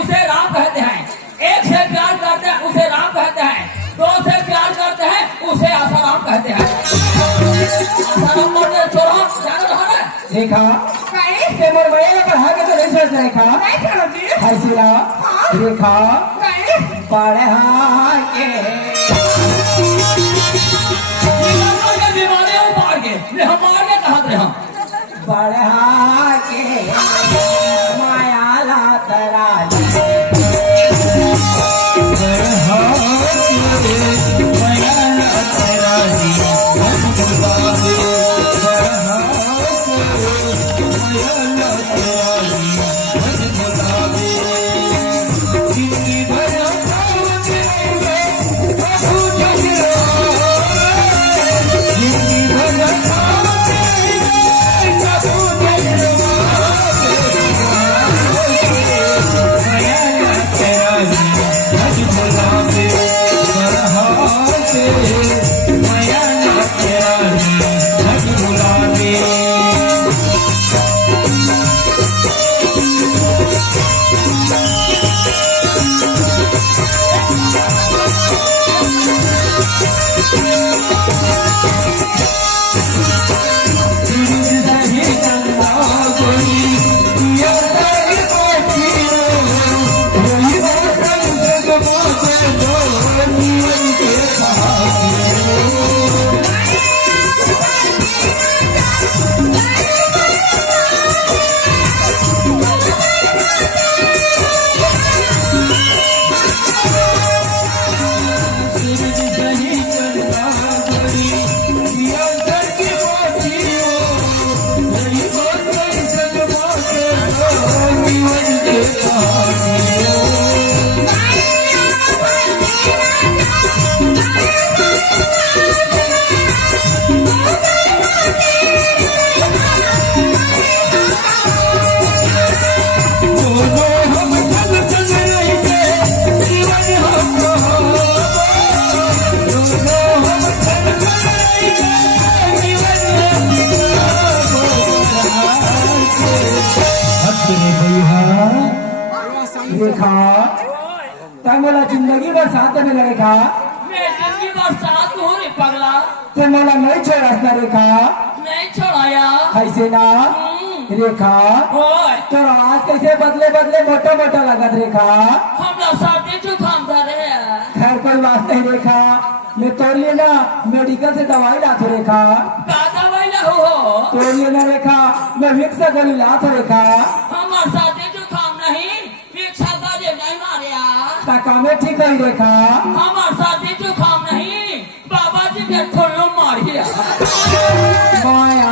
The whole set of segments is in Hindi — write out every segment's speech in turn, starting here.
उसे राम कहते हैं। एक से प्यार करते हैं उसे राम कहते हैं। दो से प्यार करते हैं उसे आसाराम कहते हैं। आसाराम बोलते छोड़ो जानो रहा है। देखा ते मोर भैया पढ़ा के तो नहीं सोच देखा हसीना देखा पढ़ा के बीमारी उपाड़ के हम मार के कहा थे हम पढ़ा के माया ला तरा देखा तमला जिंदगी भर साथ में रेखा मैं जिंदगी भर साथ हूँ रे पगला तो मला नहीं छोड़ा रेखा नहीं छोड़ाया ऐसे ना रेखा ओए तो आज कैसे बदले बदले मोटा मोटा लगत रेखा हमरा सर्दी जुकाम धरे है। खैर कोई बात नहीं रेखा मैं तोड़ लिए ना मेडिकल से दवाई लात रेखा का दवाई ला हो तोड़ लिए ना रेखा मैं विक्स गली लात रेखा हमार सर्दी जुकाम नहीं विक्सा गाजे नहीं मारिया ताका में ठीक है रेखा हमार सर्दी जुकाम नहीं बाबा जी के ठोलो मारिया माया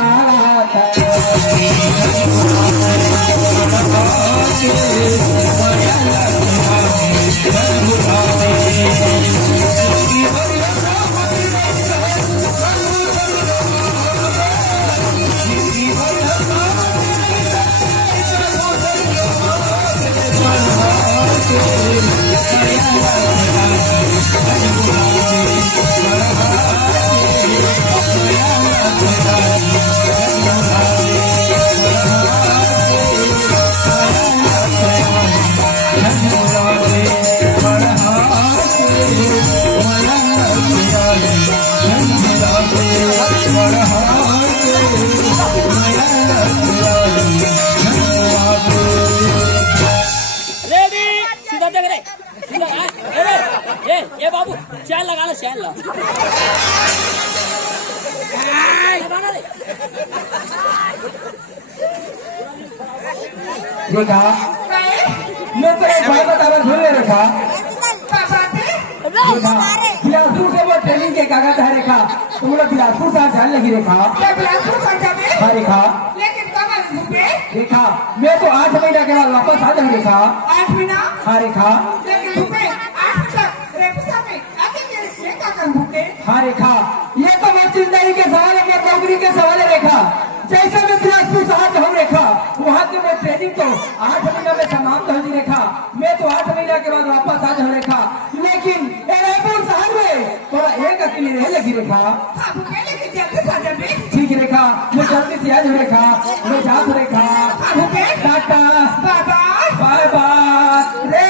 ये बाबू चैन लगा लो चैन लो देखा मैं तो एक बात बता रहा हूँ रेखा बिलासपुर से वो ट्रेनिंग के कागज है रेखा तुम लोग बिलासपुर से जाने लगी रेखा हाँ रेखा रेखा मैं तो 8 महीना के बाद वापस आ जाऊँ रेखा 8 महीना हाँ रेखा हाँ रेखा ये तो मैं जिंदगी के सवाल है नौकरी के सवाल है रेखा जैसे मैं बिलासपुर से आज हूँ रेखा वहाँ की मैं ट्रेनिंग तो 8 महीना में समाप्त होगी रेखा मैं तो 8 महीना के बाद वापस आ जाऊँ रेखा लेकिन रायपुर शहर में थोड़ा एक अकेली रह लगी रेखा ठीक है रेखा मैं जल्दी से आ जाऊँ रेखा मैं जा रेखा टाटा बाय बाय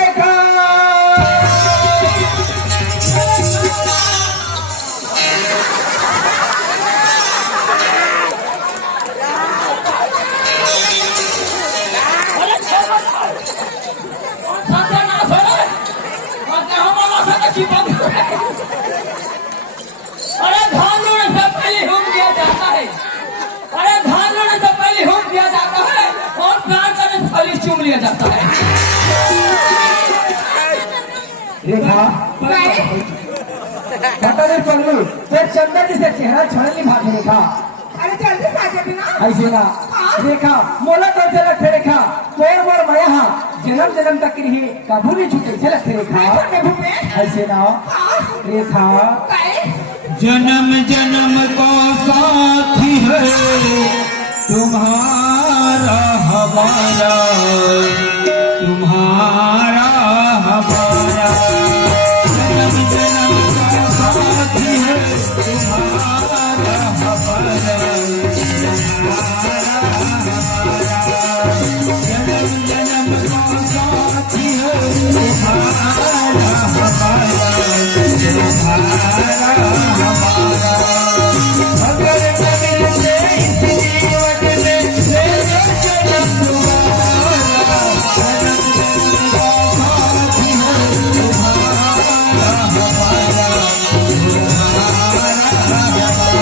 लिया जाता है। रेखा पता नहीं पल्लू फिर चंदन जी से चेहरा छोड़ नहीं भागे रेखा। अरे जल्दी से आ जा बिना। ऐसे ना रेखा मोला तो ऐसे लगते रेखा तोर मोर मैं यहाँ जन्म जन्म तक की रही कबू नहीं छूटे ऐसे लगते रेखा। ऐसे ना रेखा जन्म जन्म का साथी है तुम्हारा हमारा, तुम्हारा हमारा। जन्म जन्म का साथी है तुम्हारा हमारा, जन्म जन्म का साथी है तुम्हारा हमारा, तुम्हारा हमारा। अगर कभी से इस जीवन में से जन्म तुम्हारा, जन्म जन्म का साथी है तुम्हारा हमारा, तुम्हारा हमारा।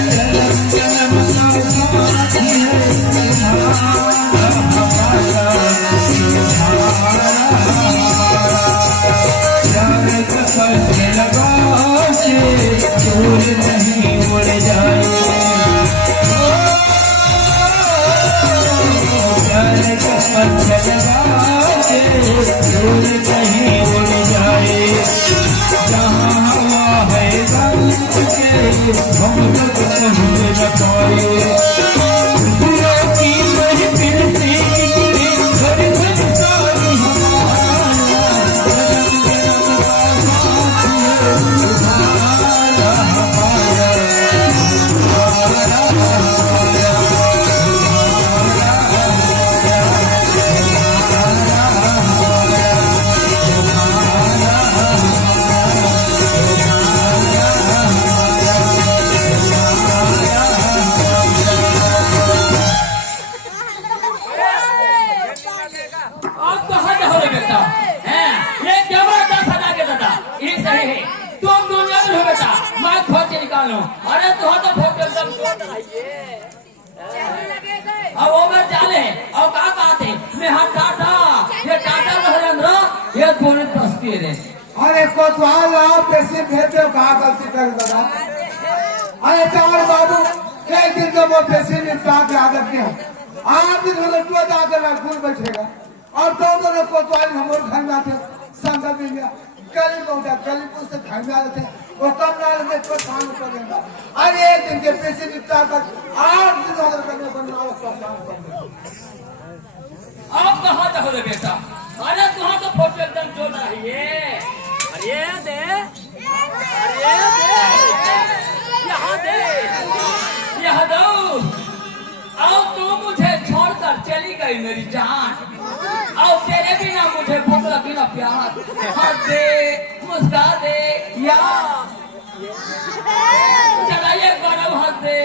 जन्म जन्म का साथी है तुम्हारा हमारा, तुम्हारा हमारा। प्यार का फर्ज लगा के दूर नहीं उड़ जाए, प्यार का फर्ज लगा के दूर नहीं उड़ जाए। जहाँ हवा है रंग के हम तक पहुँच न पाए। फूलों की महफिल से निकले घर घर सारी हमारा, जन्म जन्म का साथी है तुम्हारा हमारा, तुम्हारा हमारा, आप कहाँ जा रहे बेटा? हैं? ये कैमरा का सजा के दादा ये सही है। तुम दुनिया में हो बेटा, मैं खोज के निकालूं। अरे तू तो फोटो एकदम अब वो में चाले और कहाँ कहाँ थे? मैं हाँ टाटा ये टाटा महेंद्र ये पूरी तस्ती रे। अरे कोतवाल आप कैसे भेजते हो कहाँ गलती कर दादा। अरे चार बाबू एक दिन तो वो पैसे निपटा के आदत नहीं है आप दिन हो तो जाकर राजपुर बैठेगा और दो दोनों कोतवाल हमारे घर में आते संगत में गया गली पहुंचा गलीपुर से घर में आते वो कम नाल में तो काम कर देगा। अरे एक दिन के पैसे निपटा कर 8 दिन हो गए बनना आप कहाँ जा रहे बेटा? अरे तुहाँ तो फोटो एकदम जोड़ रही है। अरे दे यहाँ दे यहाँ दो। आओ तू मुझे छोड़कर चली गई मेरी जान, आओ तेरे बिना मुझे भूख लगी ना प्यार। हंस दे मुस्कुरा दे या चला एक बार अब हंस दे,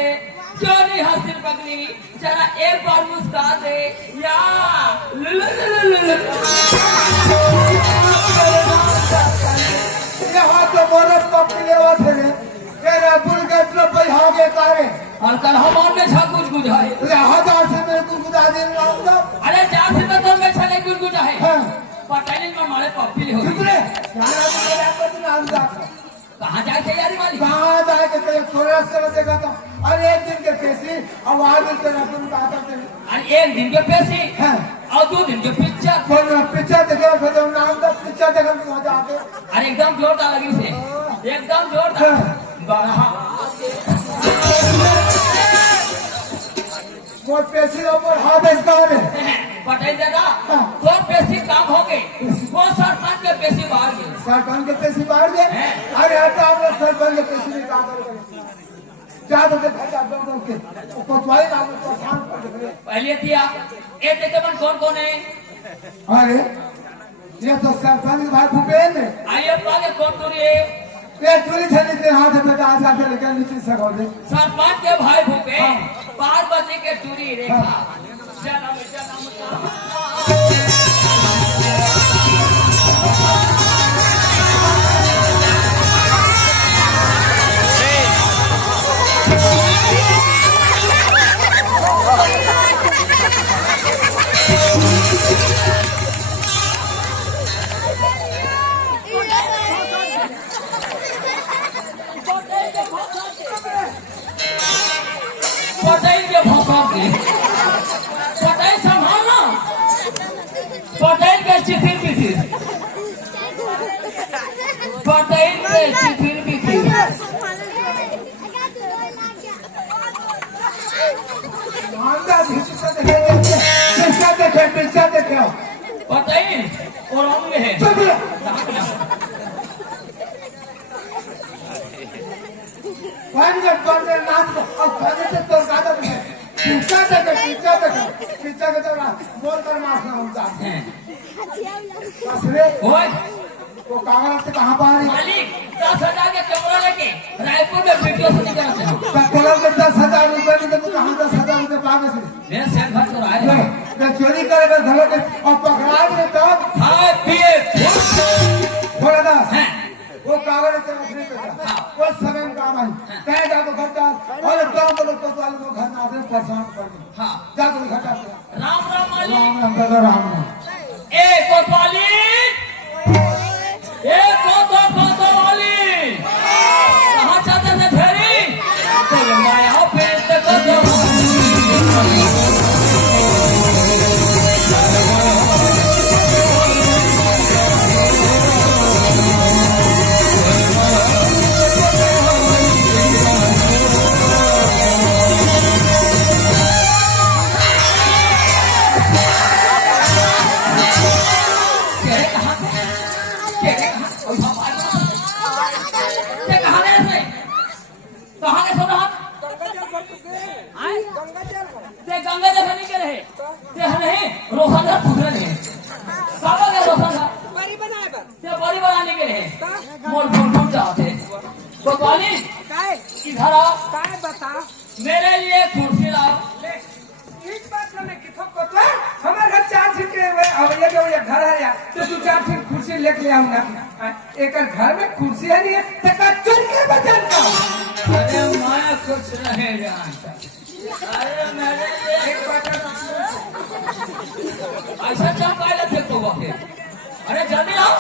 क्यों नहीं हंसती पगली, जरा एक बार मुस्कुरा दे या यहाँ तो मोरे पकड़े हुए थे तेरा बुल के तो बैठा के कारे और कल हमार में छा कुछ कुछ है। हजार से मेरे को गुदा दे लाऊंगा। अरे 4 से तो तुम में छले कुछ कुछ है। हाँ। पटाइल में हमारे पप्पी हो कितने यार मेरा को नाम जा कहाँ जाए तैयारी वाली? कहाँ जाए के तेरे थोड़ा से देगा तो अरे एक दिन के पैसे अब आज तेरा तुम कहा करते हैं। अरे एक दिन के पैसे हाँ। और 2 दिन के पिक्चर। कौन पिक्चर देखे फिर तुम नाम का पिक्चर देखा तो मजा आते। अरे एकदम जोरदार लगी से एकदम जोरदार वो पैसे ऊपर हाथ इसका है पटेल दादा तो पैसे काम हो गए, वो सरपंच के पैसे बाहर गए। सरपंच के पैसे बाहर गए। अरे हटा आप सरपंच के पैसे नहीं कहा करोगे क्या तो देखा दो के कोतवाली नाम को आसान कर दे। पहले दिया ये देखे मन कौन कौन है? अरे ये तो सरपंच भाई भूपेन है। आइए पागे कौन दूरी है? ये पूरी थैली के हाथ में आज आके लेकर नीचे सको दे। सरपंच के भाई भूपेन पार्वती के टूरी रेखा जन्म जन्म का बिथिर पटेल पे चिथिर बिथिर आंदा भिक्षा देखे पटेल और होंगे है चलिए पानी नाच और खाने से तो गादा भिक्षा के तो बोल कर मारना होता है ओए वो कागज से कहाँ पा रही मालिक 10,000 के कैमरा लेके रायपुर में वीडियो शूटिंग करते हैं कलर के 10,000 रुपए नहीं तो कहाँ 10,000 रुपए पागे से मेरे सेठ भाई तो राय मैं चोरी करेगा घर के और पकड़ा भी तब खाए पिए थोड़ा दा हैं वो कागज से रखने पे वो समय में काम है कह जा तो घर जा और गांव के लोग तो वाले को घर ना आते परेशान कर दे हाँ जा तो घर जा राम राम मालिक राम राम दादा राम ए कोतवाली ए कोतवाली कहाँ जाते थे फेरी तो माया पे गंगा जल नहीं के रहे नहीं रोशन का पूछ रहे हैं काबा का रोशन का बड़ी बनाए बस ते बड़ी बनाने के रहे मोर फोन जाते तो पानी काय इधर आओ काय बता मेरे लिए कुर्सी लाओ इस बात में किथो कोतवा हमारे घर 4 फीट के अब ये जो ये घर है यार तो 2-4 फीट कुर्सी लेके आऊंगा एक घर में कुर्सी है नहीं है तो कच्चर के बचन का अरे मैं कुछ नहीं जानता अरे मेरे लिए एक बात ऐसा चमका लेते तो वहाँ अरे जल्दी आओ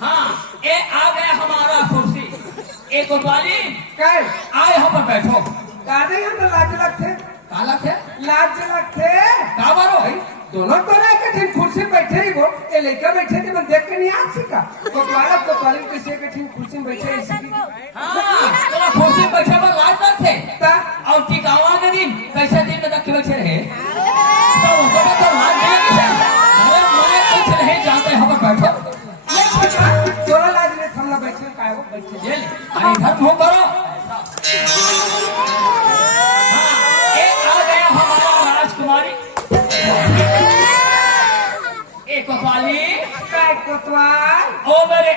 हाँ ये आ गया हमारा कुर्सी एक कोतवाली काय आए यहाँ पर बैठो कादे हम लाज लगते काला थे लाज लगते का बारो है दोनों तो ना कठिन कुर्सी बैठे ही वो ये लड़का बैठे थे मैं देख के नहीं आ सका तो पाली किसी कठिन कुर्सी में बैठे इसी हाँ तेरा कुर्सी बैठे पर लाज ना थे ता और टिकावा के दिन कैसे दिन में रखे बैठे रहे तो वो तो लाज नहीं किसे अरे मैं कुछ नहीं जानते यहाँ पर बैठो ये पता तोरा लाज में थमला बैठे काय वो बैठे ये ले अरे इधर मुंह करो हाँ एक आ गया हमारा राजकुमारी एक कोतवाली काय कोतवाल ओ मेरे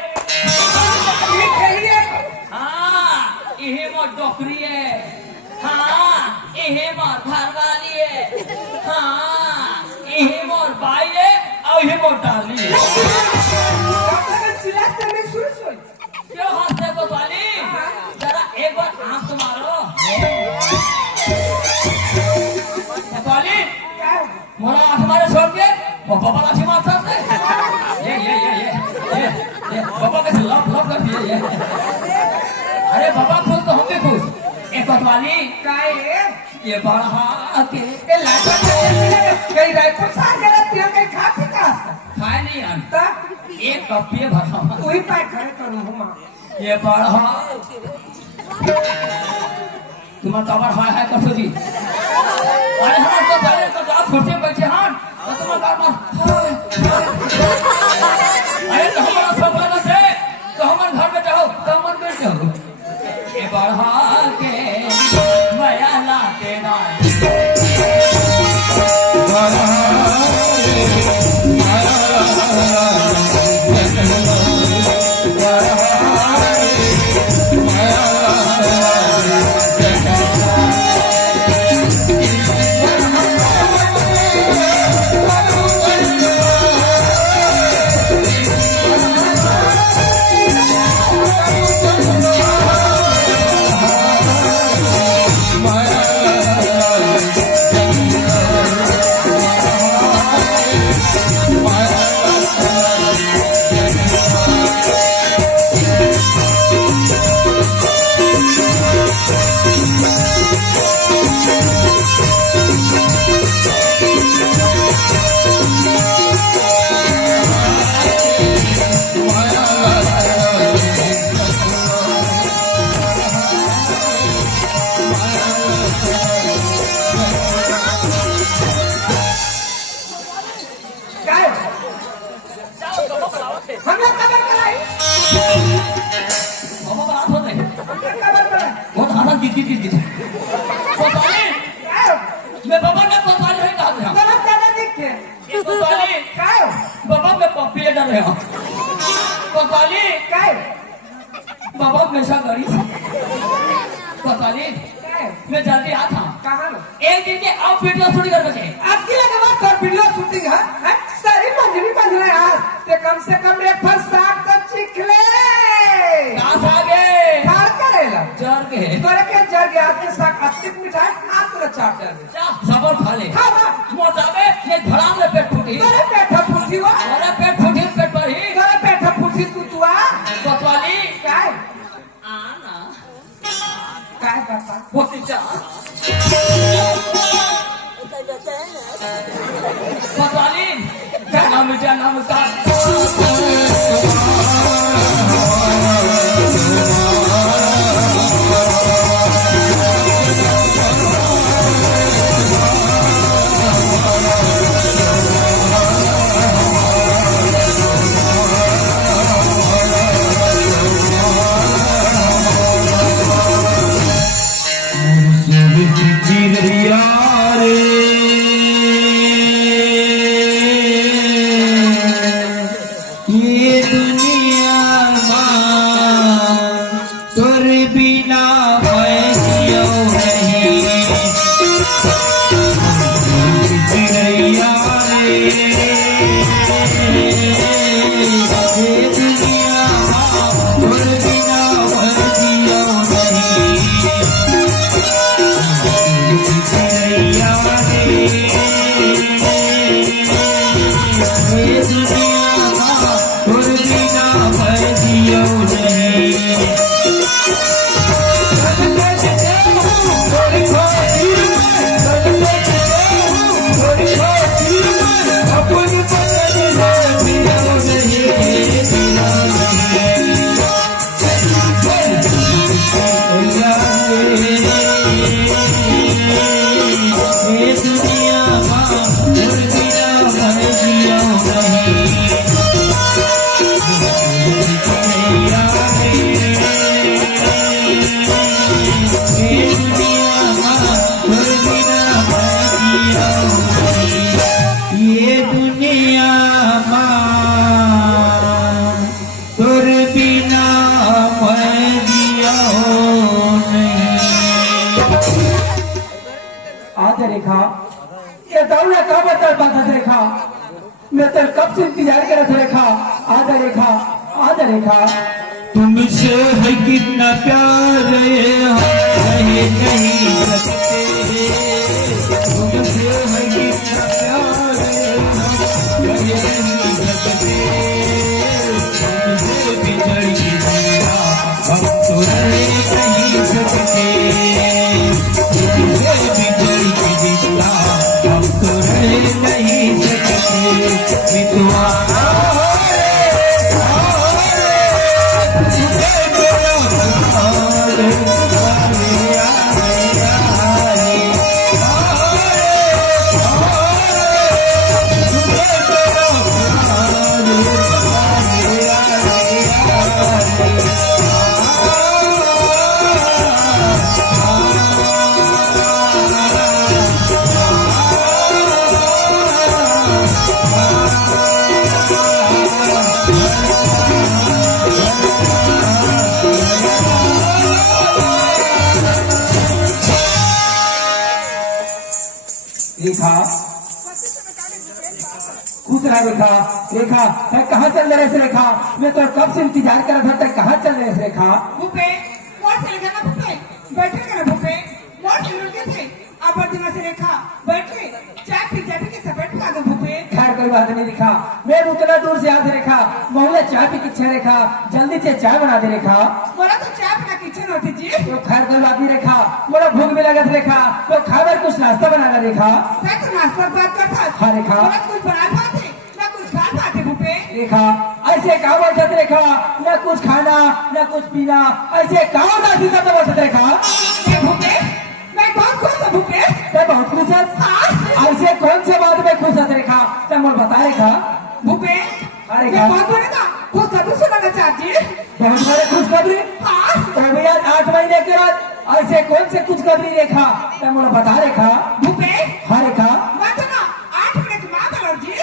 ये कहिए हाँ यही मोर डोकरी है हाँ यही मोर घरवाली है हाँ यही मोर भाई है और यही मोर डाली है चिल्लाते में सुन क्यों हंसते कोतवाली जरा एक बार आंख तो मारो कोतवाली मोरा आंख मारे छोड़ के वो पापा लाठी मारता है ये पापा कैसे लप कर दिए ये अरे पापा खुश तो हम भी खुश एक कोतवाली काय ये बढ़ा के ये लाज कहीं रायपुर सार गया तिया कहीं खा पी का खाए नहीं हम ता एक कपिए भरा वही पाए खड़े करूं हम ये बढ़ा तुम्हारा कबर है कसो जी अरे हम तो जाने तो आप खुर्सी पे बैठे हां तो तुम्हारा कबर अरे तो हमारा सब लगा से तो हमारे घर में जाओ तो मन में जाओ ये बढ़ा के माया लाते ना रहे हो कोतवाली काय बाबा हमेशा गड़ी कोतवाली काय मैं जल्दी आता हूँ कहाँ लो एक दिन के अब वीडियो शूटिंग कर बचे आपकी लगे बात कर वीडियो शूटिंग है सारी मंजरी बन रहे यार ते कम से कम ब्रेकफास्ट साथ तो सीख ले कहाँ आगे खार करेला जर के तोरे के जर गया आपके साथ अस्तिक मिठाई आप तो चाट दे सबर खा ले खा बा मोटा में ये धड़ाम में पेट फूटी तोरे पेट फूटी हुआ अरे पेट फूटी पेट पर ही तोरे पेट फूटी तू आ कोतवाली काय आना काय पापा फूटी जा कोतवाली जन्म का ये दुनिया मां तोर बिना मैं जियो नहीं चिड़ैया रे ये दुनिया मां तोर बिना मैं जियो नहीं चिड़ैया रे ये दुनिया मां तोर बिना मैं जियो नहीं ये दुनिया मां तोर बिना मैं जियो नहीं आज रेखा ये दौड़ा कब बदल बात रेखा मैं तो कब से इंतजार कर रहा रेखा आज रेखा तुमसे है कितना प्यार हम रह नहीं सकते तुमसे है कितना प्यार हम रह नहीं सकते तुमसे बिछड़ के जिया हम तो रह नहीं सकते तुमसे बिछड़ के जिया हम तो रह नहीं सकते मितवा रेखा खुश रहा रेखा मैं कहाँ चल रहे रेखा मैं तो कब से इंतजार कर रहा था कहाँ चल रहे रेखा भूपे मोर से लेकर ना भूपे बैठे ना भूपे मोर से लुट थे आप दिमाग से रेखा बैठे चाय पी जाते के सपेट खा दो भूपे खैर कोई बात नहीं रेखा मैं उतना दूर से आते रेखा बहुला चाय पी की रेखा जल्दी से चाय बना दे रेखा बोला तो चाय अपना किचन होती जी तो खैर कोई बात नहीं रेखा मोरा भूख भी लगा रेखा तो खाकर कुछ नाश्ता बना कर रेखा मैं तो नाश्ता बात करता हाँ रेखा बोला कुछ बना पाते ना कुछ खा पाते भूपे रेखा ऐसे कहा बैठत रेखा न कुछ खाना न कुछ पीना ऐसे कहा नाती सब बैठत रेखा ये भूपे मैं बहुत खुश हूँ भूपे मैं बहुत खुश है हाँ ऐसे कौन से बात में खुश है रेखा तो मुझे बता रेखा भूपे अरे मैं क्या? बहुत बड़े ना खुश खबर सुनाना चाहती बहुत सारे खुशखबरी हाँ तो भैया 8 महीने के बाद ऐसे कौन से खुशखबरी रेखा तो मुझे बता रेखा भूपे हाँ रेखा मैं तो ना 8 मिनट बाद जी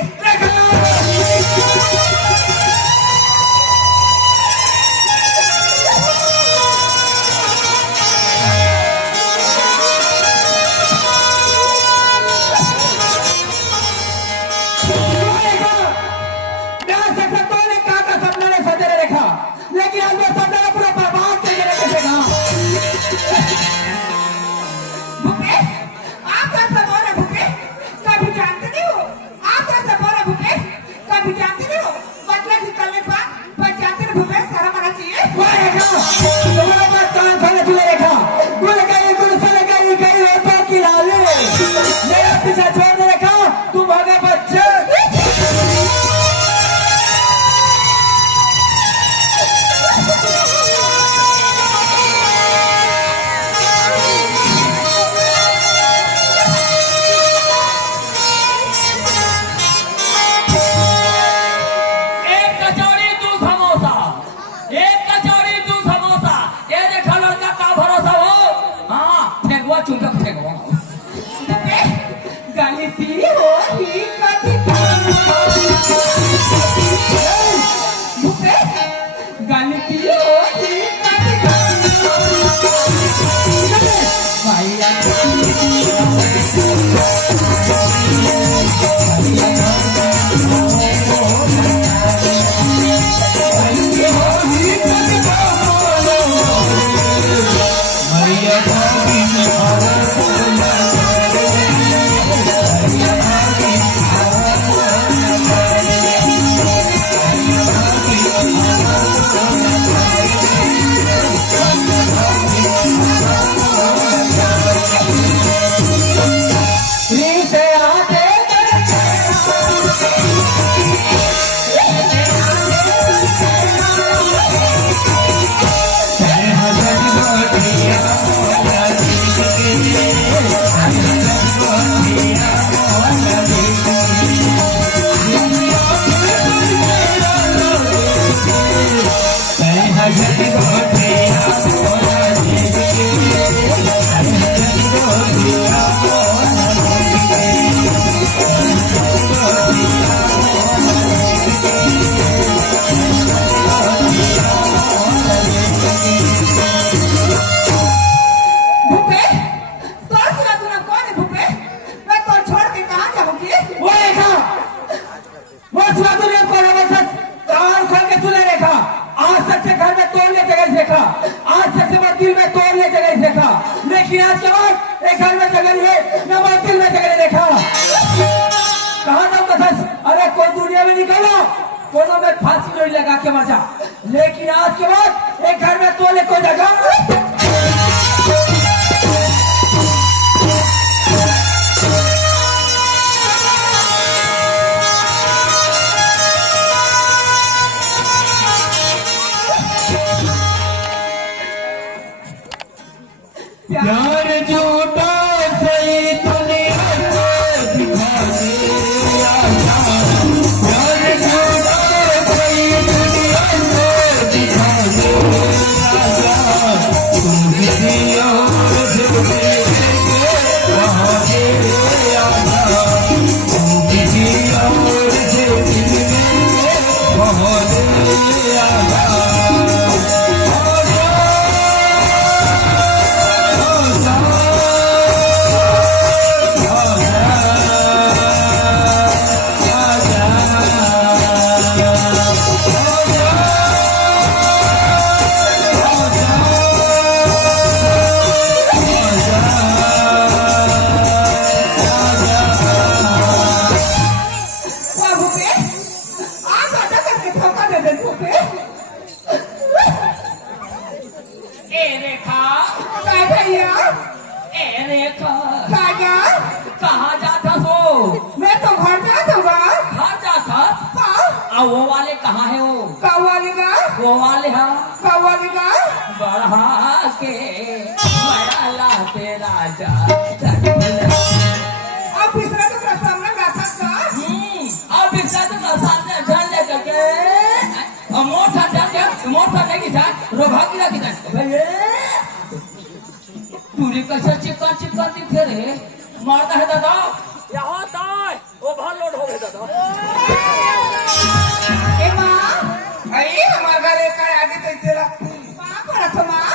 दोनों में फांसी नहीं लगा के मर जा। लेकिन आज के बाद एक घर में तोले कोई जगह प्यार झूठा सही दुनिया को दिखा दे आजा। प्यार झूठा सही दुनिया को दिखा दे आजा। तुम किसी और से मिलेंगे वहाँ दे आजा। तुम किसी और से मिलेंगे वहाँ दे आजा। कहाँ जाता सो? मैं तो घर जाता हूँ। घर जाता? वो वाले कहाँ है वो? कव्वाली का वो वाले हाँ कव्वाली का बढ़ा के बड़ा लाते राजा। अब पिछड़ा तो प्रसन्न गाथा का अब इसका तो सामने झंडे करके मोटा झंडे मोटा नहीं था रोभा की राती का भैया पूरी कैसे चिपका चिपका दिखे रे मारता है दादा यहाँ ताय ओवरलोड हो गया दादा। ए माँ अरे हमारा घर एक आगे तो तेरा माँ पड़ा तो माँ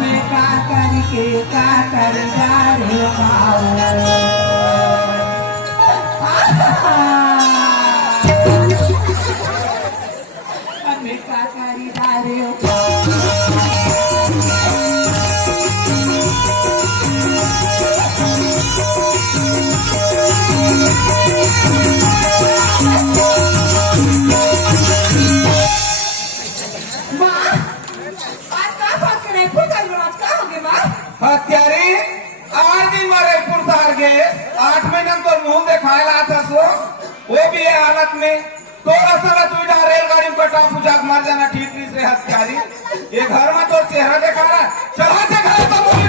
मैं का करके का कर डारे मैं का करी डारे हत्यारी 8 दिन में रायपुर शहर गए 8 महीना तो मुंह दिखाए ला था सो वो भी है हालत में तो रसला तू इधर रेलगाड़ी में कटा पूजा मर जाना ठीक नहीं से हत्यारी ये घर में तो चेहरा दिखा रहा चला दिखा तो बोल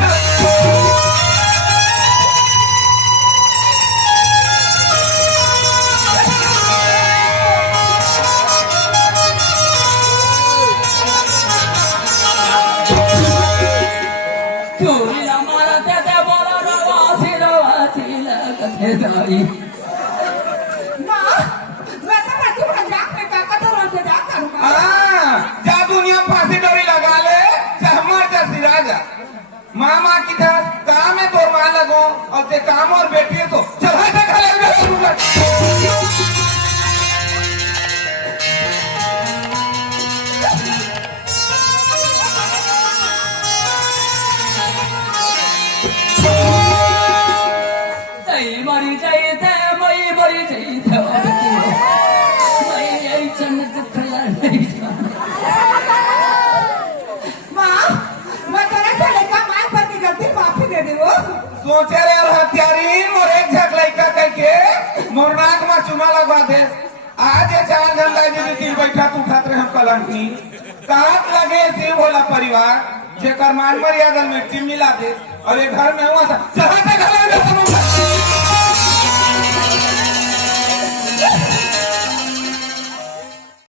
जा दुनिया फांसी डोरी लगा ले मर जा सिराजा मामा की था काम है तो मां लगो और ते काम और बेटी है तो चल हट खा ले मरी जाए थे मरी जाए थे मैं चंद खला नहीं सोचे रे हत्यारी मोर एक झक लड़का करके मोर नाक में चुना लगवा दे आज ये 4 घंटा जी तीन बैठा तू उठाते हम कलंकी काट लगे से बोला परिवार जेकर मान मर्यादा मिट्टी मिला दे और ये घर में हुआ था चढ़ाते